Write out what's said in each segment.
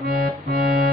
Música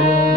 Thank you.